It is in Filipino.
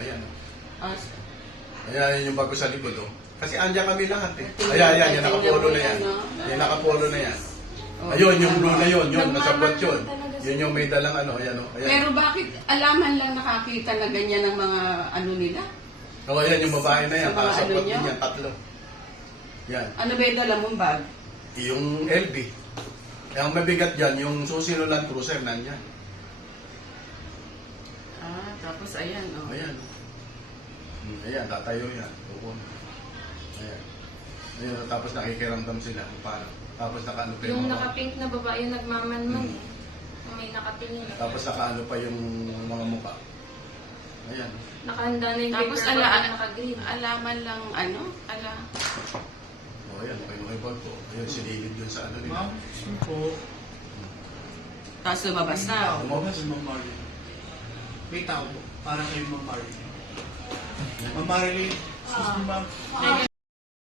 Ayan. Ah, Ayan yung bago sa likod, oh. Kasi andyan kami lahat, eh. Ayan, yung nakapolo na yan. Yung nakapolo na yan. Ayun, yung blue na yun, nasabot yun. Yun yung may dalang ano, ayan, oh. Ayan. Pero bakit alaman lang nakakita na ganyan ng mga ano nila? O, ayan yung babae na yan, Sa mga nakasabot ano din niyo? yan, tatlo. Yan. Ano ba yung dala mong bag? Yung LB. Ang mabigat dyan, yung susi ng Land Cruiser, nandyan. Ah, tapos ayan, oh. Ayan. Ayan, tatayo yan. Tukon. Ayan. Ayan, tapos nakikiramdam sila kung paano. Tapos nakaano pa Yung mga- naka-pink na babae yung nagmamanman eh. Yung may nakatingin. Tapos nakaano pa yung mga mukha. Ayan. Nakahanda na yung Tapos paper bag na naka-green. alaman lang ano? O, ayan, yung ibag ko. Ayan, sinilid dun sa ano nila. Ma'am, sino po? Tapos lumabas na. Lumabas. Ma'am Marilyn. May tao po. Para kayo Ma'am Marilyn. Ma'am Marilyn. Excuse me, ma'am.